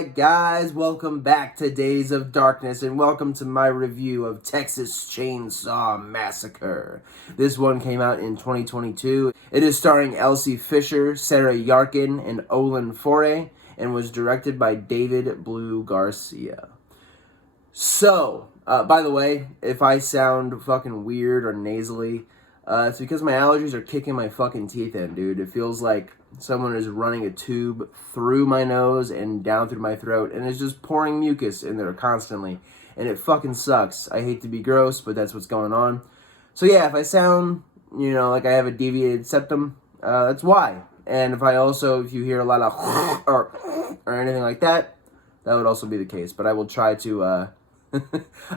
Alright guys, welcome back to Days of Darkness and welcome to my review of Texas Chainsaw Massacre. This one came out in 2022. It is starring Elsie Fisher, Sarah Yarkin, and Olin Foray, and was directed by David Blue Garcia. So, by the way, if I sound fucking weird or nasally, it's because my allergies are kicking my fucking teeth in, dude. It feels like someone is running a tube through my nose and down through my throat, and it's just pouring mucus in there constantly, and it fucking sucks. I hate to be gross, but that's what's going on. So yeah, if I sound, like I have a deviated septum, that's why. And if you hear a lot of or anything like that, that would also be the case. But I will try to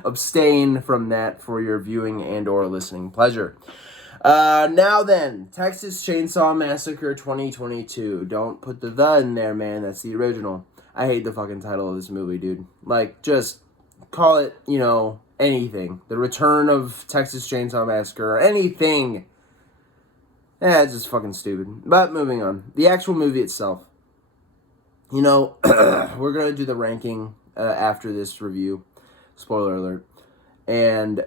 abstain from that for your viewing and or listening pleasure. Now then, Texas Chainsaw Massacre 2022. Don't put the in there, man. That's the original. I hate the fucking title of this movie, dude. Like, just call it, anything. The Return of Texas Chainsaw Massacre or anything. It's just fucking stupid. But moving on. The actual movie itself. We're going to do the ranking after this review. Spoiler alert. And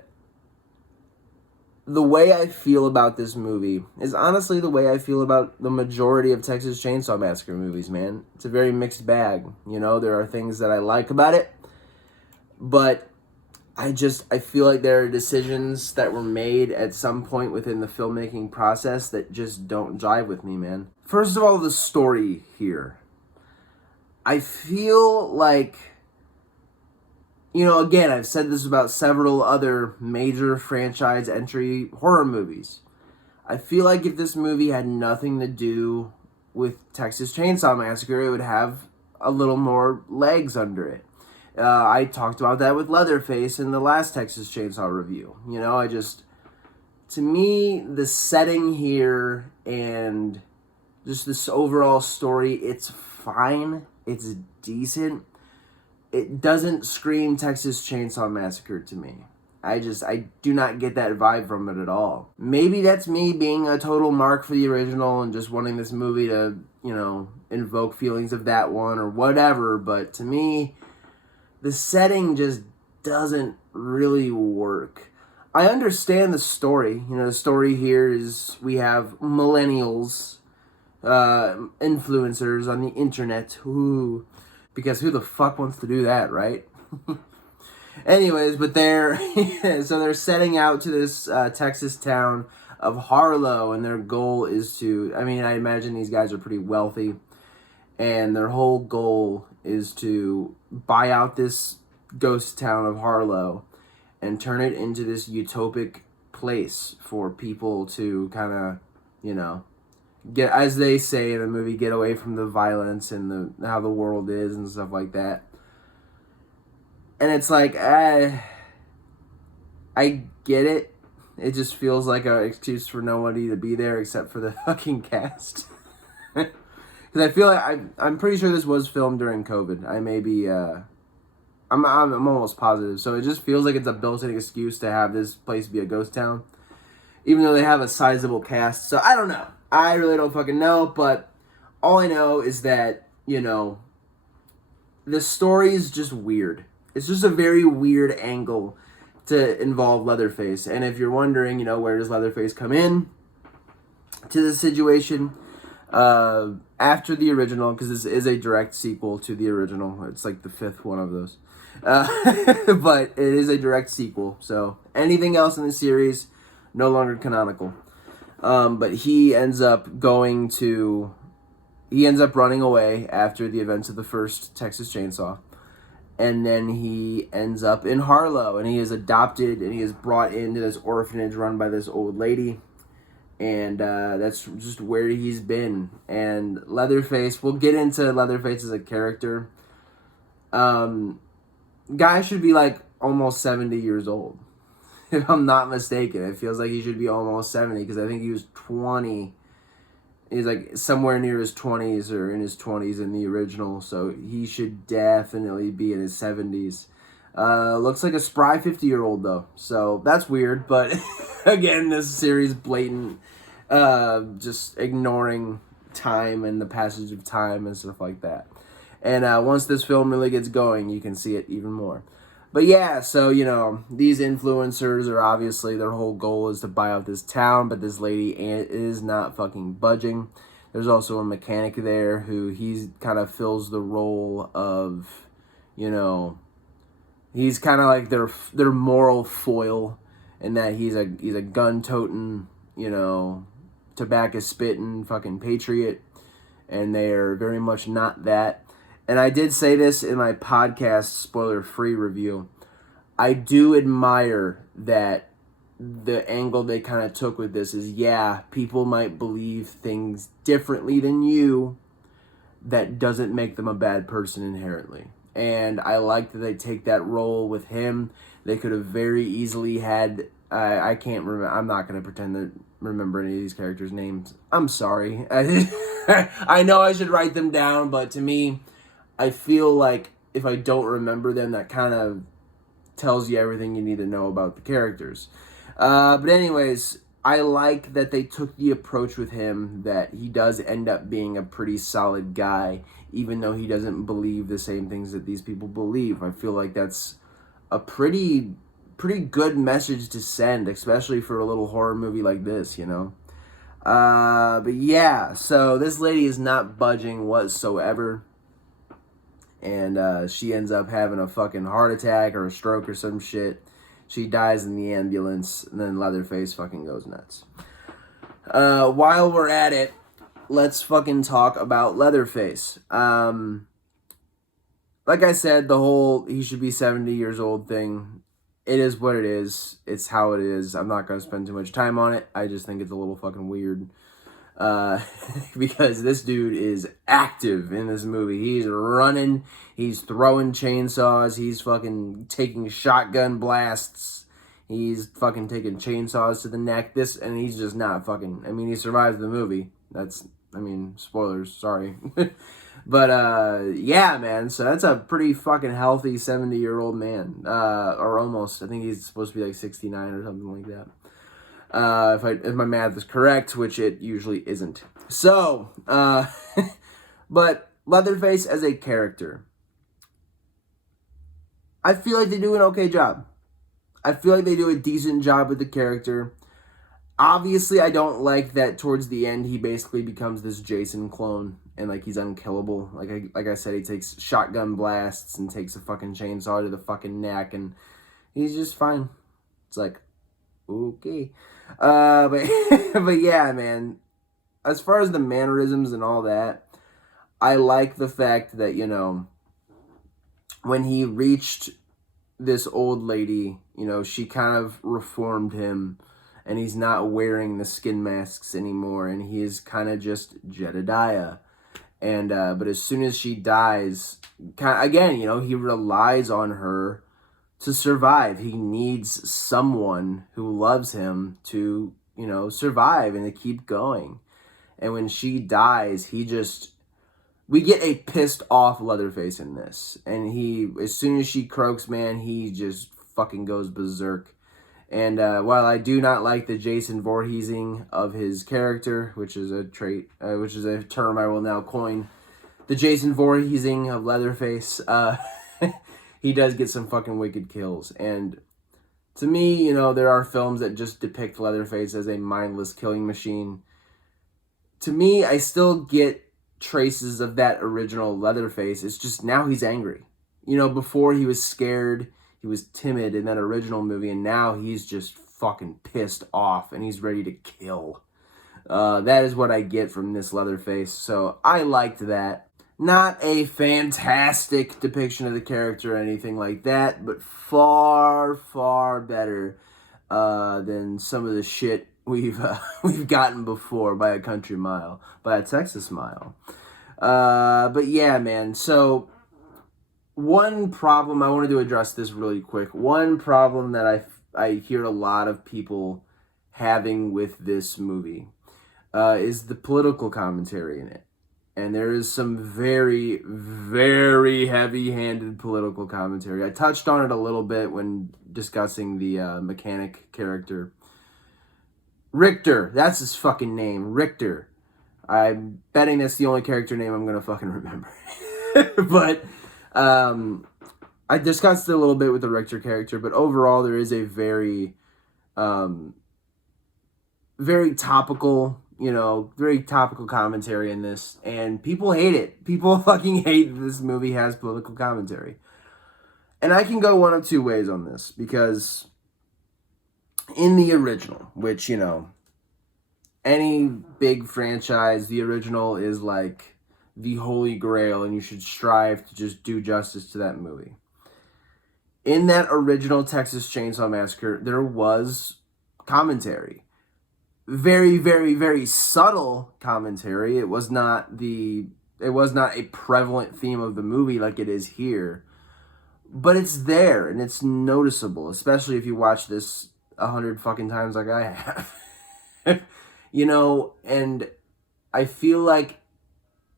the way I feel about this movie is honestly the way I feel about the majority of Texas Chainsaw Massacre movies, man. It's a very mixed bag. There are things that I like about it, but I feel like there are decisions that were made at some point within the filmmaking process that just don't jive with me, man. First of all, the story here. I feel like, again, I've said this about several other major franchise entry horror movies. I feel like if this movie had nothing to do with Texas Chainsaw Massacre, it would have a little more legs under it. I talked about that with Leatherface in the last Texas Chainsaw review. To me, the setting here and just this overall story, it's fine. It's decent. It doesn't scream Texas Chainsaw Massacre to me. I do not get that vibe from it at all. Maybe that's me being a total mark for the original and just wanting this movie to, invoke feelings of that one or whatever, but to me, the setting just doesn't really work. I understand the story. The story here is we have millennials, influencers on the internet because who the fuck wants to do that, right? Anyways, but they're setting out to this Texas town of Harlow, and their goal is to, I imagine these guys are pretty wealthy, and their whole goal is to buy out this ghost town of Harlow and turn it into this utopic place for people to kind of, get, as they say in the movie, get away from the violence and how the world is and stuff like that. And it's like, I get it. It just feels like an excuse for nobody to be there except for the fucking cast. Because I feel like I'm pretty sure this was filmed during COVID. I may be, I'm almost positive. So it just feels like it's a built-in excuse to have this place be a ghost town, even though they have a sizable cast. So I don't know. I really don't fucking know, but all I know is that, the story is just weird. It's just a very weird angle to involve Leatherface. And if you're wondering, where does Leatherface come in to the situation, after the original, because this is a direct sequel to the original. It's like the fifth one of those. But it is a direct sequel. So anything else in the series, no longer canonical. But he ends up running away after the events of the first Texas Chainsaw. And then he ends up in Harlow, and he is adopted, and he is brought into this orphanage run by this old lady. And that's just where he's been. And Leatherface, we'll get into Leatherface as a character. Guy should be like almost 70 years old. If I'm not mistaken, it feels like he should be almost 70 because I think he was 20. He's like somewhere near his 20s or in his 20s in the original, so he should definitely be in his 70s. Looks like a spry 50-year-old though, so that's weird. But again, this series blatant, just ignoring time and the passage of time and stuff like that. And once this film really gets going, you can see it even more. But yeah, so, these influencers are obviously, their whole goal is to buy out this town, but this lady is not fucking budging. There's also a mechanic there who he kind of fills the role of, he's kind of like their moral foil, in that he's a gun-toting, tobacco-spitting fucking patriot, and they are very much not that. And I did say this in my podcast spoiler-free review. I do admire that the angle they kind of took with this is, yeah, people might believe things differently than you. That doesn't make them a bad person inherently. And I like that they take that role with him. They could have very easily had... I can't remember. I'm not going to pretend to remember any of these characters' names. I'm sorry. I know I should write them down, but to me, I feel like if I don't remember them, that kind of tells you everything you need to know about the characters. But anyways, I like that they took the approach with him that he does end up being a pretty solid guy, even though he doesn't believe the same things that these people believe. I feel like that's a pretty good message to send, especially for a little horror movie like this, But yeah, so this lady is not budging whatsoever. And she ends up having a fucking heart attack or a stroke or some shit. She dies in the ambulance, and then Leatherface fucking goes nuts. While we're at it, let's fucking talk about Leatherface. Like I said, the whole he should be 70 years old thing, it is what it is. It's how it is. I'm not going to spend too much time on it. I just think it's a little fucking weird. Because this dude is active in this movie. He's running, he's throwing chainsaws, he's fucking taking shotgun blasts, he's fucking taking chainsaws to the neck, and he's just not fucking, he survives the movie. Spoilers, sorry. But, yeah, man, so that's a pretty fucking healthy 70-year-old man, or almost. I think he's supposed to be like 69 or something like that. If my math is correct, which it usually isn't. So, but Leatherface as a character, I feel like they do an okay job. I feel like they do a decent job with the character. Obviously, I don't like that towards the end he basically becomes this Jason clone, and like he's unkillable. Like I said, he takes shotgun blasts and takes a fucking chainsaw to the fucking neck, and he's just fine. It's like, okay. But yeah, man, as far as the mannerisms and all that, I like the fact that, when he reached this old lady, she kind of reformed him, and he's not wearing the skin masks anymore, and he is kind of just Jedediah. And, but as soon as she dies, again, he relies on her to survive. He needs someone who loves him to, survive and to keep going. And when she dies, we get a pissed off Leatherface in this. And as soon as she croaks, man, he just fucking goes berserk. And while I do not like the Jason Voorheesing of his character, which is a trait, which is a term I will now coin, the Jason Voorheesing of Leatherface, he does get some fucking wicked kills. And to me, there are films that just depict Leatherface as a mindless killing machine. To me, I still get traces of that original Leatherface. It's just now he's angry. Before he was scared, he was timid in that original movie, and now he's just fucking pissed off, and he's ready to kill. That is what I get from this Leatherface, so I liked that. Not a fantastic depiction of the character or anything like that, but far, far better than some of the shit we've gotten before by a country mile, by a Texas mile. But yeah, man, so one problem, I wanted to address this really quick. One problem that I hear a lot of people having with this movie is the political commentary in it. And there is some very, very heavy-handed political commentary. I touched on it a little bit when discussing the mechanic character. Richter, that's his fucking name, Richter. I'm betting that's the only character name I'm going to fucking remember. But I discussed it a little bit with the Richter character, but overall there is a very very topical, very topical commentary in this, and people hate it. People fucking hate that this movie has political commentary. And I can go one of two ways on this, because in the original, which, any big franchise, the original is like the holy grail, and you should strive to just do justice to that movie. In that original Texas Chainsaw Massacre, there was commentary. Very, very, very subtle commentary. It was not a prevalent theme of the movie like it is here. But it's there, and it's noticeable, especially if you watch this 100 fucking times like I have. And I feel like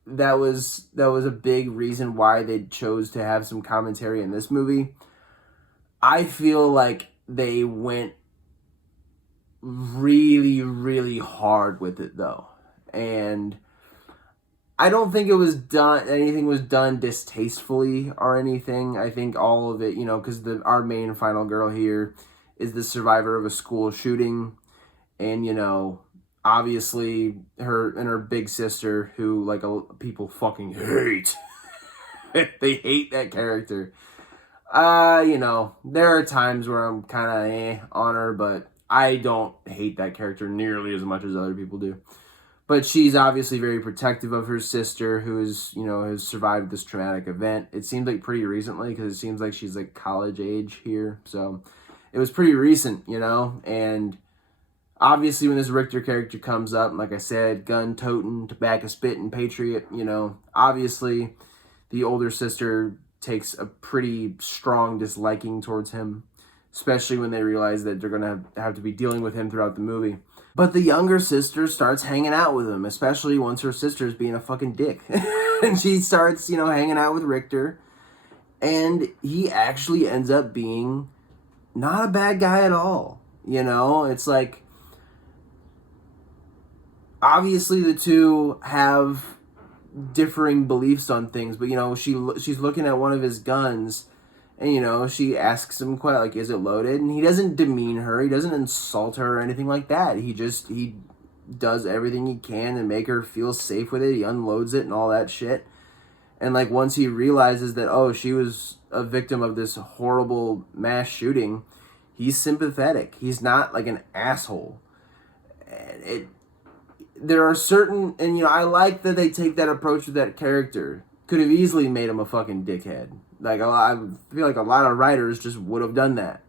that was a big reason why they chose to have some commentary in this movie. I feel like they went really, really hard with it, though. And I don't think anything was done distastefully or anything. I think all of it, because our main final girl here is the survivor of a school shooting. And, obviously her big sister, who, like, people fucking hate. They hate that character. There are times where I'm kind of on her, but I don't hate that character nearly as much as other people do. But she's obviously very protective of her sister, who is, has survived this traumatic event. It seems like pretty recently, because it seems like she's like college age here. So it was pretty recent, and obviously when this Richter character comes up, like I said, gun-toting, tobacco-spitting patriot, obviously the older sister takes a pretty strong disliking towards him, especially when they realize that they're going to have to be dealing with him throughout the movie. But the younger sister starts hanging out with him, especially once her sister's being a fucking dick. And she starts, hanging out with Richter, and he actually ends up being not a bad guy at all. It's like, obviously the two have differing beliefs on things, but she's looking at one of his guns, and she asks him quite like, is it loaded? And he doesn't demean her, he doesn't insult her or anything like that. He does everything he can to make her feel safe with it. He unloads it and all that shit. And like, once he realizes that, she was a victim of this horrible mass shooting, he's sympathetic. He's not like an asshole. And there are certain, and I like that they take that approach with that character. Could have easily made him a fucking dickhead. Like, I feel like a lot of writers just would have done that.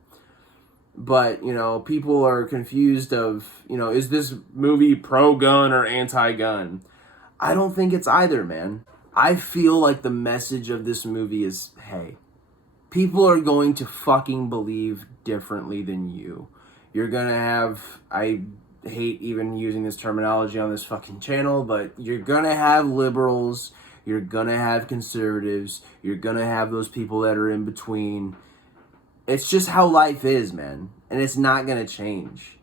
But, people are confused of, is this movie pro-gun or anti-gun? I don't think it's either, man. I feel like the message of this movie is, hey, people are going to fucking believe differently than you. You're gonna have, I hate even using this terminology on this fucking channel, but you're gonna have liberals, you're gonna have conservatives, you're gonna have those people that are in between. It's just how life is, man, and it's not gonna change.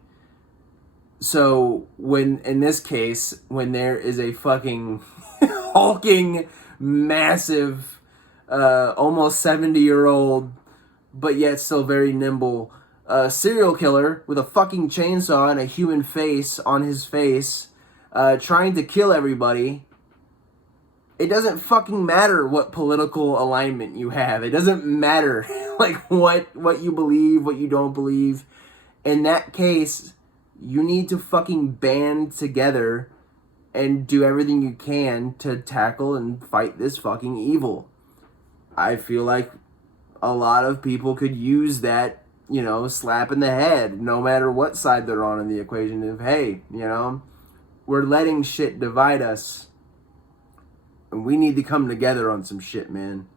So in this case, when there is a fucking hulking, massive, almost 70-year-old, but yet still very nimble, serial killer with a fucking chainsaw and a human face on his face, trying to kill everybody, it doesn't fucking matter what political alignment you have. It doesn't matter like what you believe, what you don't believe. In that case, you need to fucking band together and do everything you can to tackle and fight this fucking evil. I feel like a lot of people could use that, slap in the head, no matter what side they're on in the equation of, hey, we're letting shit divide us, and we need to come together on some shit, man.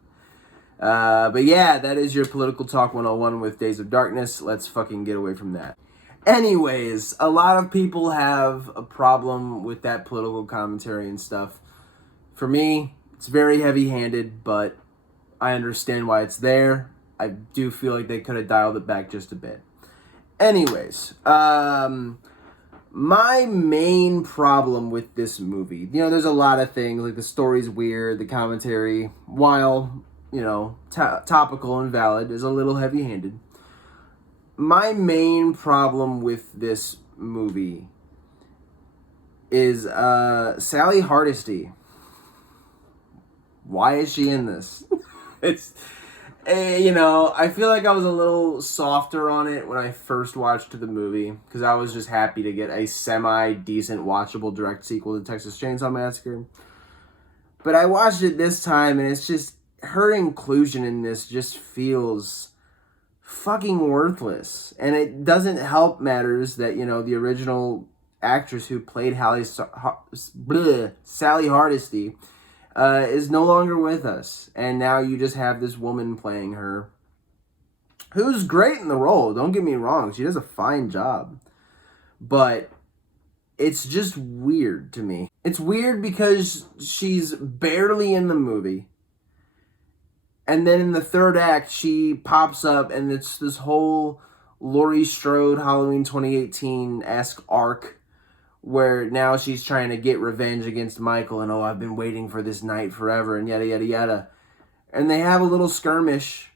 But yeah, that is your Political Talk 101 with Days of Darkness. Let's fucking get away from that. Anyways, a lot of people have a problem with that political commentary and stuff. For me, it's very heavy-handed, but I understand why it's there. I do feel like they could have dialed it back just a bit. Anyways, My main problem with this movie, there's a lot of things, like the story's weird, the commentary, while, topical and valid, is a little heavy-handed. My main problem with this movie is Sally Hardesty. Why is she in this? I feel like I was a little softer on it when I first watched the movie, because I was just happy to get a semi-decent, watchable direct sequel to Texas Chainsaw Massacre. But I watched it this time, and it's just, her inclusion in this just feels fucking worthless. And it doesn't help matters that, the original actress who played Sally Hardesty is no longer with us. And now you just have this woman playing her, who's great in the role. Don't get me wrong. She does a fine job. But it's just weird to me. It's weird because she's barely in the movie. And then in the third act, she pops up, and it's this whole Laurie Strode Halloween 2018-esque arc where now she's trying to get revenge against Michael, and I've been waiting for this night forever, and yada, yada, yada. And they have a little skirmish,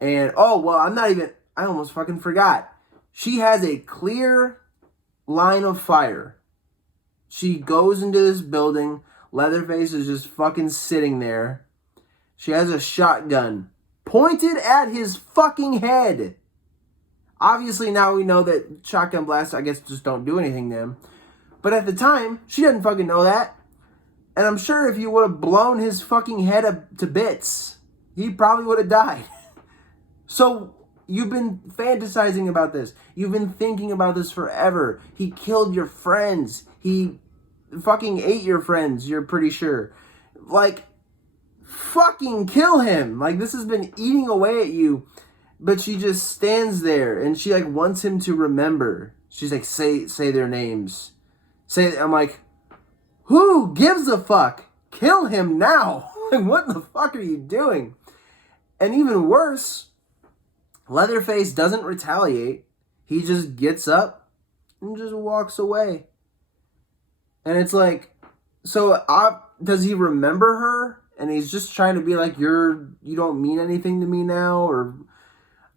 and I almost fucking forgot. She has a clear line of fire. She goes into this building, Leatherface is just fucking sitting there. She has a shotgun pointed at his fucking head. Obviously, now we know that shotgun blasts, I guess, just don't do anything to him. But at the time, she didn't fucking know that. And I'm sure if you would have blown his fucking head up to bits, he probably would have died. So, you've been fantasizing about this. You've been thinking about this forever. He killed your friends. He fucking ate your friends, you're pretty sure. Fucking kill him. This has been eating away at you. But she just stands there, and she, wants him to remember. She's like, say their names. I'm like, who gives a fuck? Kill him now. What the fuck are you doing? And even worse, Leatherface doesn't retaliate. He just gets up and just walks away. And it's like, does he remember her? And he's just trying to be like, you don't mean anything to me now? Or,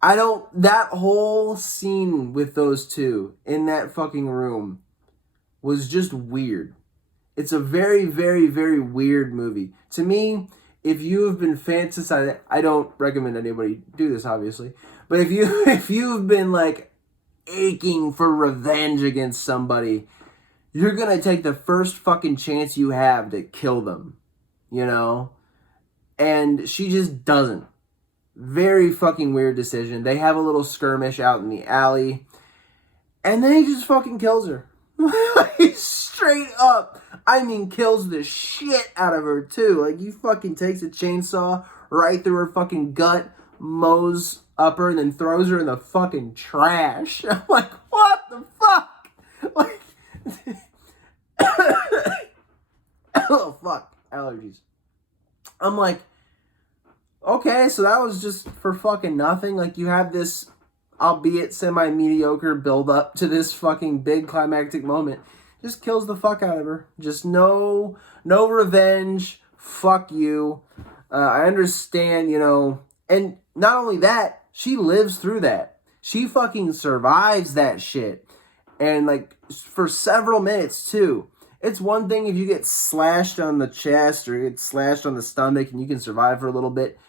that whole scene with those two in that fucking room was just weird. It's a very, very, very weird movie. To me, if you have been fantasizing, I don't recommend anybody do this, obviously. But if you've been, aching for revenge against somebody, you're going to take the first fucking chance you have to kill them. And she just doesn't. Very fucking weird decision. They have a little skirmish out in the alley, and then he just fucking kills her. Straight up. Kills the shit out of her, too. He fucking takes a chainsaw right through her fucking gut, mows up her, and then throws her in the fucking trash. I'm like, what the fuck? Oh, fuck. Allergies. I'm like, okay, so that was just for fucking nothing. You have this, albeit semi-mediocre, build up to this fucking big climactic moment. Just kills the fuck out of her. Just no revenge. Fuck you. I understand, and not only that, she lives through that. She fucking survives that shit. And, for several minutes, too. It's one thing if you get slashed on the chest or you get slashed on the stomach and you can survive for a little bit.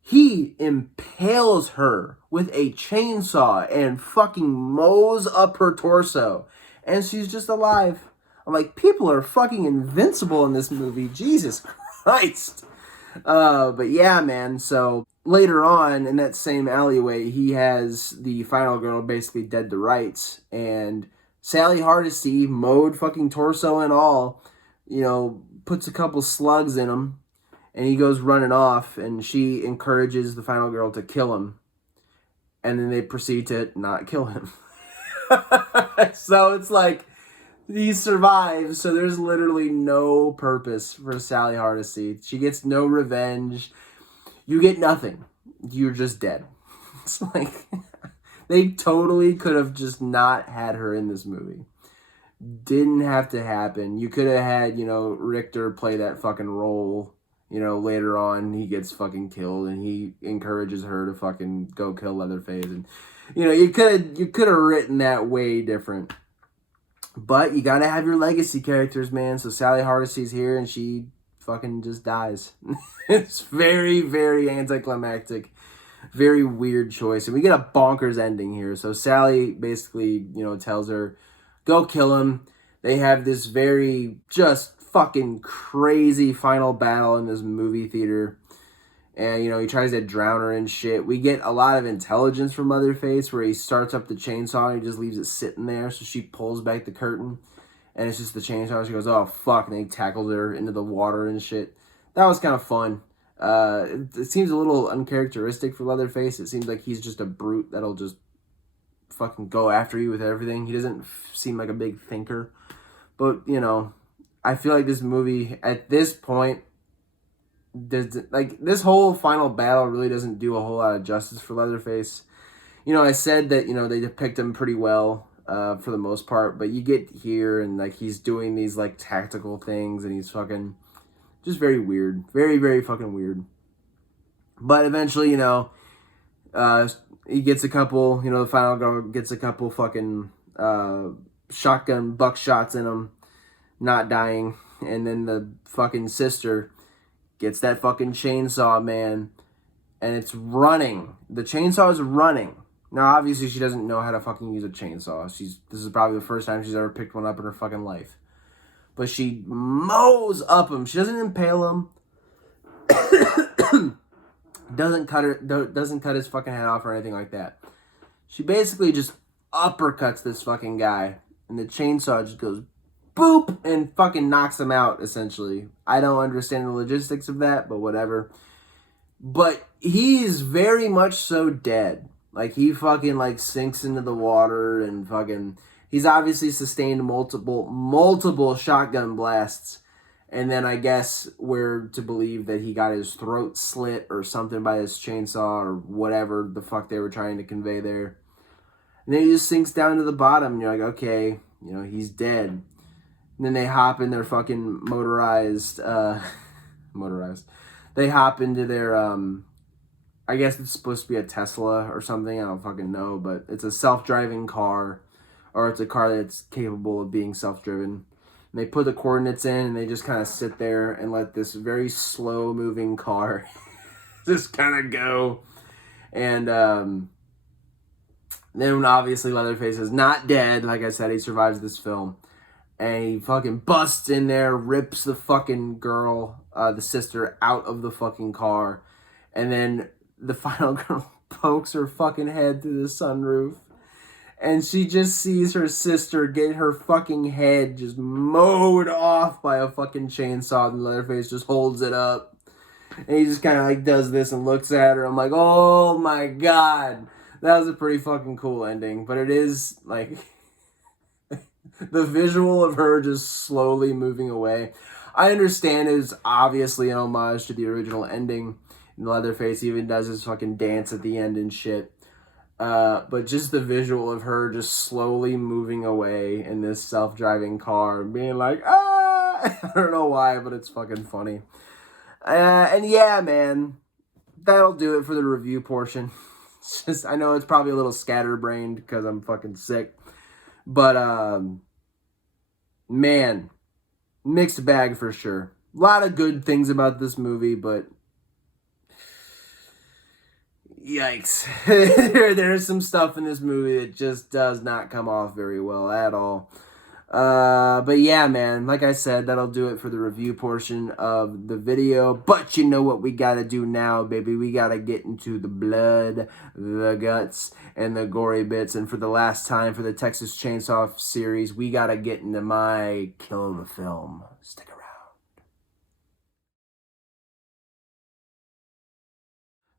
He impales her with a chainsaw and fucking mows up her torso. And she's just alive. I'm like, people are fucking invincible in this movie. Jesus Christ. But yeah, man. So later on in that same alleyway, he has the final girl basically dead to rights. And Sally Hardesty, mowed fucking torso and all, puts a couple slugs in him. And he goes running off, and she encourages the final girl to kill him. And then they proceed to not kill him. So it's he survives, so there's literally no purpose for Sally Hardesty. She gets no revenge. You get nothing. You're just dead. It's they totally could have just not had her in this movie. Didn't have to happen. You could have had, Richter play that fucking role. Later on he gets fucking killed and he encourages her to fucking go kill Leatherface, and you could have written that way different. But you gotta have your legacy characters, man. So Sally Hardesty's here and she fucking just dies. It's very, very anticlimactic. Very weird choice. And we get a bonkers ending here. So Sally basically, tells her, go kill him. They have this very just fucking crazy final battle in this movie theater. And, he tries to drown her and shit. We get a lot of intelligence from Leatherface where he starts up the chainsaw and he just leaves it sitting there. So she pulls back the curtain and it's just the chainsaw. She goes, oh, fuck. And he tackles her into the water and shit. That was kind of fun. It seems a little uncharacteristic for Leatherface. It seems like he's just a brute that'll just fucking go after you with everything. He doesn't seem like a big thinker. But, I feel like this movie, at this point, this whole final battle really doesn't do a whole lot of justice for Leatherface. I said that, they depict him pretty well for the most part, but you get here and, he's doing these, tactical things and he's fucking just very weird. Very, very fucking weird. But eventually, he gets a couple, the final girl gets a couple fucking shotgun buckshots in him, not dying. And then the fucking sister gets that fucking chainsaw, man, and it's running. The chainsaw is running. Now, obviously, she doesn't know how to fucking use a chainsaw. This is probably the first time she's ever picked one up in her fucking life. But she mows up him. She doesn't impale him. doesn't cut his fucking head off or anything like that. She basically just uppercuts this fucking guy, and the chainsaw just goes boop and fucking knocks him out, essentially. I don't understand the logistics of that, but whatever. But he's very much so dead. He fucking sinks into the water and fucking, he's obviously sustained multiple shotgun blasts. And then I guess we're to believe that he got his throat slit or something by this chainsaw or whatever the fuck they were trying to convey there. And then he just sinks down to the bottom and you're like, okay, he's dead. And then they hop in their fucking motorized. They hop into their, I guess it's supposed to be a Tesla or something. I don't fucking know, but it's a self-driving car. Or it's a car that's capable of being self-driven. And they put the coordinates in and they just kind of sit there and let this very slow-moving car just kind of go. And then obviously Leatherface is not dead. Like I said, he survives this film. And he fucking busts in there, rips the fucking girl, the sister, out of the fucking car. And then the final girl pokes her fucking head through the sunroof. And she just sees her sister get her fucking head just mowed off by a fucking chainsaw. And Leatherface just holds it up. And he just kind of does this and looks at her. I'm like, oh my god. That was a pretty fucking cool ending. But it is the visual of her just slowly moving away. I understand it's obviously an homage to the original ending. And Leatherface even does his fucking dance at the end and shit. But just the visual of her just slowly moving away in this self-driving car and being like, ah! I don't know why, but it's fucking funny. And yeah, man, that'll do it for the review portion. It's just, I know it's probably a little scatterbrained because I'm fucking sick. But, man, mixed bag for sure. A lot of good things about this movie, but yikes. There's some stuff in this movie that just does not come off very well at all. But yeah, man, like I said, that'll do it for the review portion of the video. But you know what we gotta do now, baby? We gotta get into the blood, the guts, and the gory bits. And for the last time for the Texas Chainsaw series, we gotta get into my kill the film. Stick around.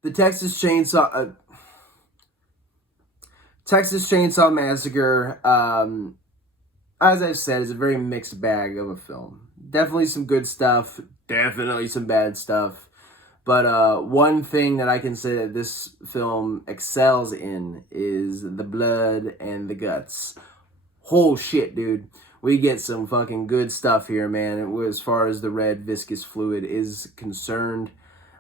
The Texas Chainsaw Massacre, as I've said, is a very mixed bag of a film. Definitely some good stuff, definitely some bad stuff. But one thing that I can say that this film excels in is the blood and the guts. Oh shit, dude. we get some fucking good stuff here, man, as far as the red viscous fluid is concerned.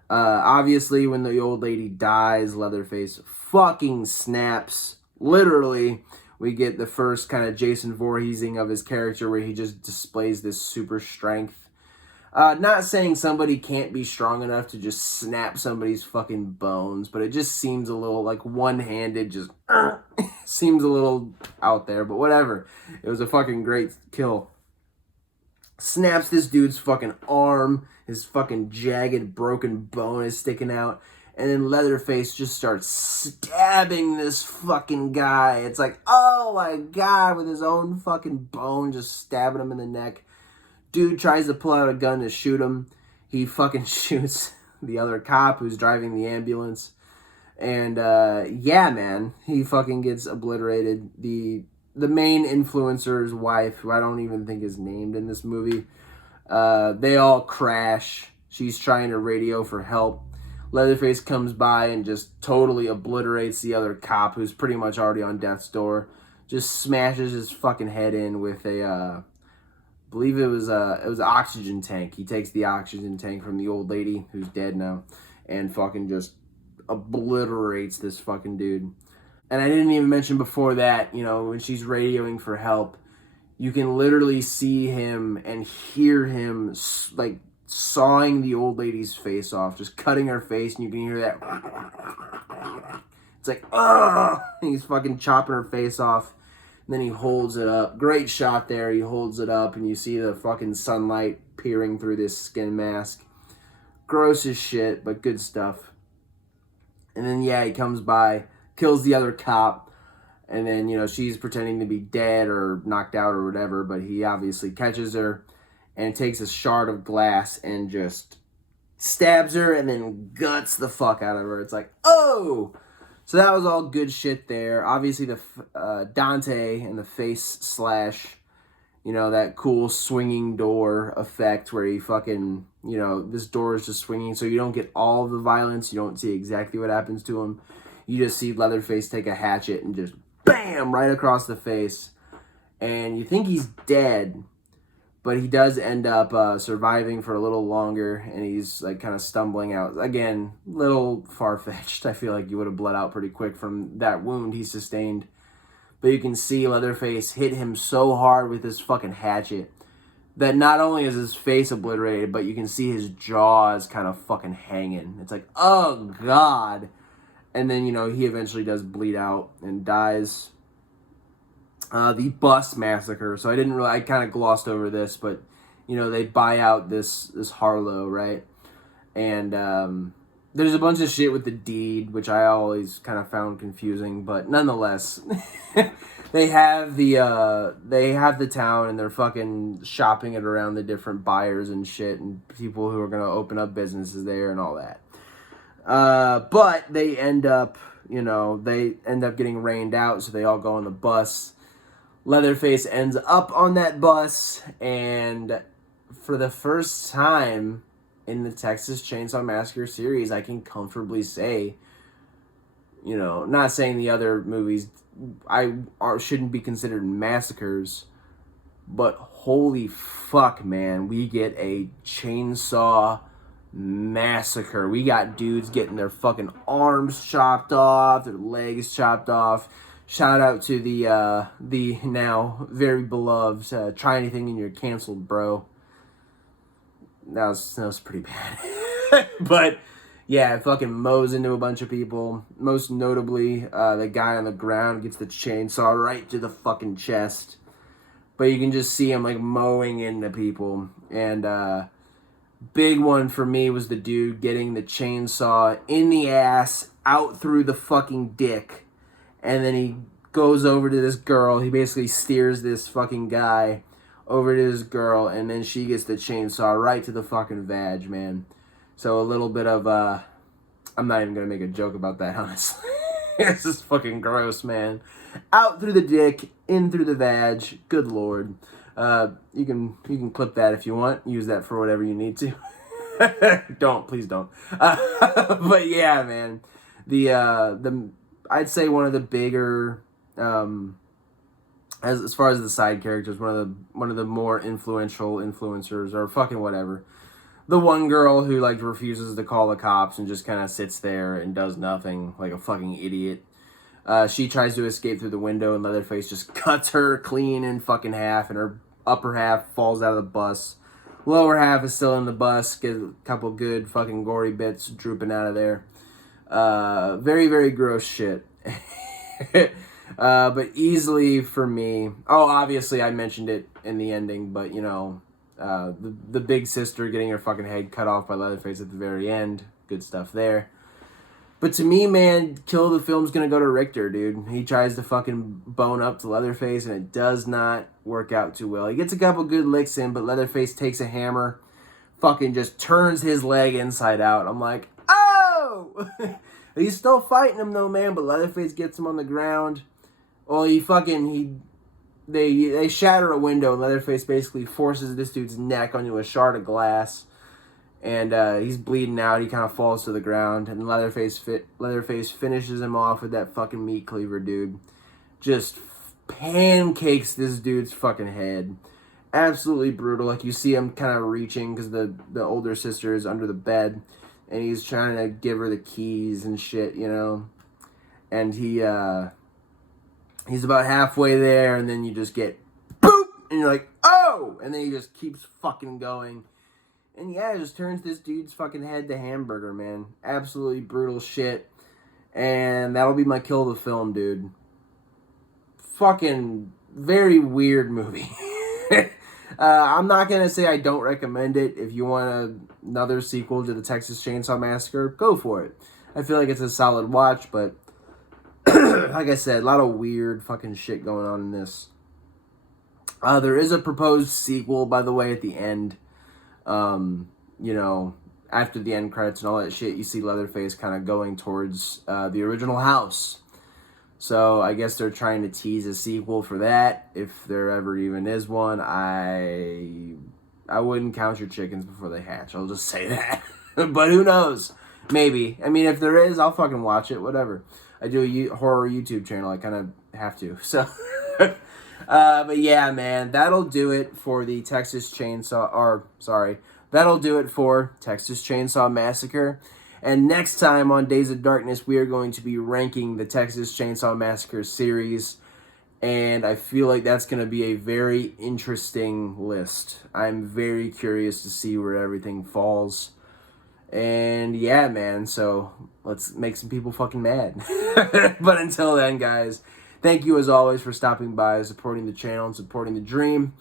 Obviously, when the old lady dies, Leatherface fucking snaps. Literally, we get the first kind of Jason Voorheesing of his character where he just displays this super strength. Not saying somebody can't be strong enough to just snap somebody's fucking bones, but it just seems a little like one-handed, just seems a little out there, but whatever. It was a fucking great kill. Snaps this dude's fucking arm, his fucking jagged, broken bone is sticking out, and then Leatherface just starts stabbing this fucking guy. It's like, oh my god, with his own fucking bone, just stabbing him in the neck. Dude tries to pull out a gun to shoot him. He fucking shoots the other cop who's driving the ambulance. And, yeah, man, he fucking gets obliterated. The main influencer's wife, who I don't even think is named in this movie, they all crash. She's trying to radio for help. Leatherface comes by and just totally obliterates the other cop, who's pretty much already on death's door. Just smashes his fucking head in with a, believe it was an oxygen tank. He takes the oxygen tank from the old lady, who's dead now, and fucking just obliterates this fucking dude. And I didn't even mention before that, you know, when she's radioing for help, you can literally see him and hear him, like, sawing the old lady's face off, just cutting her face, and you can hear that. It's like, ugh! He's fucking chopping her face off. And then he holds it up. Great shot there. He holds it up, and you see the fucking sunlight peering through this skin mask. Gross as shit, but good stuff. And then, yeah, he comes by, kills the other cop, and then, you know, she's pretending to be dead or knocked out or whatever, but he obviously catches her and takes a shard of glass and just stabs her and then guts the fuck out of her. It's like, oh! So that was all good shit there. Obviously, the Dante and the face slash, you know, that cool swinging door effect where he fucking, you know, this door is just swinging, so you don't get all of the violence. You don't see exactly what happens to him. You just see Leatherface take a hatchet and just bam, right across the face. And you think he's dead, but he does end up surviving for a little longer, and he's like kind of stumbling out. Again, little far-fetched. I feel like he would have bled out pretty quick from that wound he sustained. But you can see Leatherface hit him so hard with this fucking hatchet that not only is his face obliterated, but you can see his jaws kind of fucking hanging. It's like, oh god. And then, you know, he eventually does bleed out and dies. The bus massacre. So I kind of glossed over this, but, you know, they buy out this Harlow, right? And there's a bunch of shit with the deed, which I always kind of found confusing, but nonetheless, they have the town, and they're fucking shopping it around the different buyers and shit, and people who are gonna open up businesses there and all that. But they end up getting rained out, so they all go on the bus. Leatherface ends up on that bus, and for the first time in the Texas Chainsaw Massacre series, I can comfortably say, you know, not saying the other movies shouldn't be considered massacres, but holy fuck, man, we get a chainsaw massacre. We got dudes getting their fucking arms chopped off, their legs chopped off. Shout out to the now very beloved Try Anything and You're Canceled, Bro. That was pretty bad. But yeah, it fucking mows into a bunch of people. Most notably, the guy on the ground gets the chainsaw right to the fucking chest. But you can just see him like mowing into people. And big one for me was the dude getting the chainsaw in the ass, out through the fucking dick. And then he goes over to this girl. He basically steers this fucking guy over to this girl, and then she gets the chainsaw right to the fucking vag, man. So a little bit of, I'm not even going to make a joke about that, honestly. It's just fucking gross, man. Out through the dick, in through the vag. Good lord. You can clip that if you want. Use that for whatever you need to. Please don't. But yeah, man. I'd say one of the bigger as far as the side characters, one of the more influential influencers or fucking whatever. The one girl who like refuses to call the cops and just kind of sits there and does nothing like a fucking idiot. She tries to escape through the window and Leatherface just cuts her clean in fucking half, and her upper half falls out of the bus. Lower half is still in the bus. Get a couple good fucking gory bits drooping out of there. Very, very gross shit. But easily for me. Oh, obviously I mentioned it in the ending, but you know, the big sister getting her fucking head cut off by Leatherface at the very end. Good stuff there. But to me, man, kill of the film's gonna go to Richter, dude. He tries to fucking bone up to Leatherface, and it does not work out too well. He gets a couple good licks in, but Leatherface takes a hammer, fucking just turns his leg inside out. I'm like, oh! He's still fighting him though, man, but Leatherface gets him on the ground. Well, they shatter a window, and Leatherface basically forces this dude's neck onto a shard of glass. And he's bleeding out. He kind of falls to the ground. And Leatherface finishes him off with that fucking meat cleaver, dude. Just pancakes this dude's fucking head. Absolutely brutal. Like, you see him kind of reaching because the older sister is under the bed. And he's trying to give her the keys and shit, you know. And he's about halfway there. And then you just get boop. And you're like, oh! And then he just keeps fucking going. And yeah, it just turns this dude's fucking head to hamburger, man. Absolutely brutal shit. And that'll be my kill of the film, dude. Fucking very weird movie. I'm not going to say I don't recommend it. If you want another sequel to the Texas Chainsaw Massacre, go for it. I feel like it's a solid watch, but like I said, a lot of weird fucking shit going on in this. There is a proposed sequel, by the way, at the end. You know, after the end credits and all that shit, you see Leatherface kind of going towards the original house. So I guess they're trying to tease a sequel for that, if there ever even is one. I wouldn't count your chickens before they hatch. I'll just say that. But who knows? Maybe. I mean, if there is, I'll fucking watch it. Whatever. I do a horror YouTube channel. I kind of have to. So. But yeah, man, that'll do it for the that'll do it for Texas Chainsaw Massacre. And next time on Days of Darkness, we are going to be ranking the Texas Chainsaw Massacre series. And I feel like that's going to be a very interesting list. I'm very curious to see where everything falls. And yeah, man, so let's make some people fucking mad. But until then, guys, thank you as always for stopping by, supporting the channel, and supporting the dream.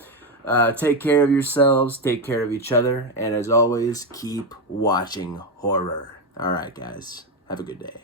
Take care of yourselves, take care of each other, and as always, keep watching horror. Alright, guys, have a good day.